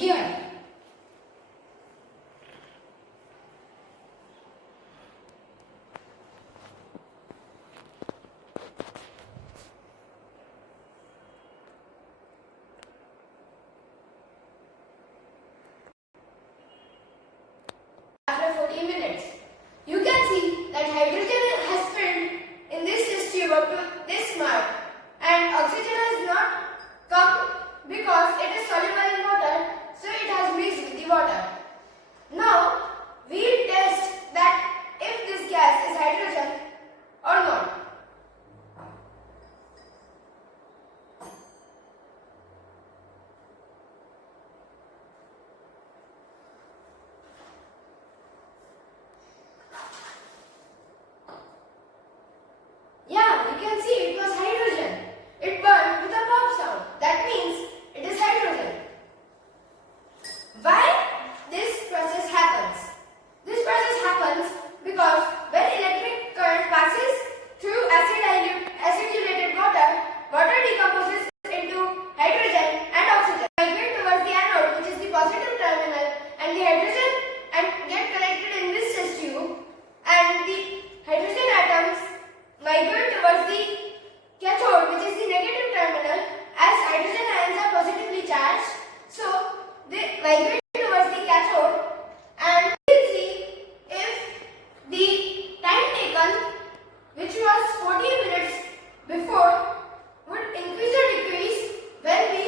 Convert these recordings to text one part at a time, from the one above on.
here. After 40 minutes, you can see that hydrogen has filled in this test tube up to this mark, and oxygen has not come because it is soluble in water, so it has mixed with the water. Now, we test that if this gas is hydrogen or not. Yeah, you can see it was hydrogen. It burned with a pop sound. That means it is hydrogen. Why this process happens? This process happens because when electric current passes through acidulated water, water decomposes into hydrogen and oxygen. Migrate towards the anode, which is the positive terminal, and the hydrogen and get collected in this test tube, and the hydrogen atoms migrate towards the cathode, which is the negative terminal, as hydrogen ions are positively charged. So they migrate towards the cathode, and we will see if the time taken, which was 40 minutes before, would increase or decrease when we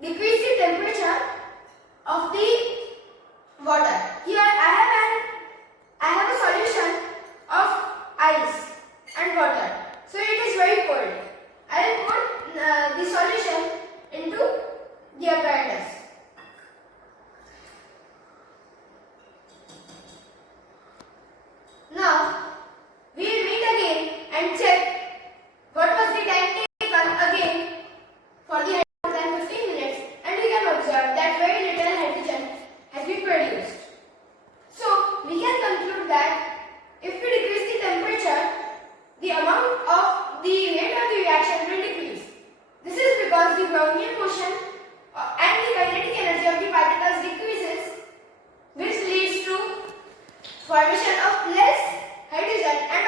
decrease the temperature of the water. Here I have a solution of ice and water. So it is very cold. I will put the solution into the apparatus. Now we will meet again and check what was the time taken again for the more than 15 minutes, and we can observe that very little hydrogen has been produced. So we can conclude that if we decrease the temperature, the amount of the rate of the reaction will decrease. This is because the Brownian motion and the kinetic energy of the particles decreases, which leads to formation of less hydrogen and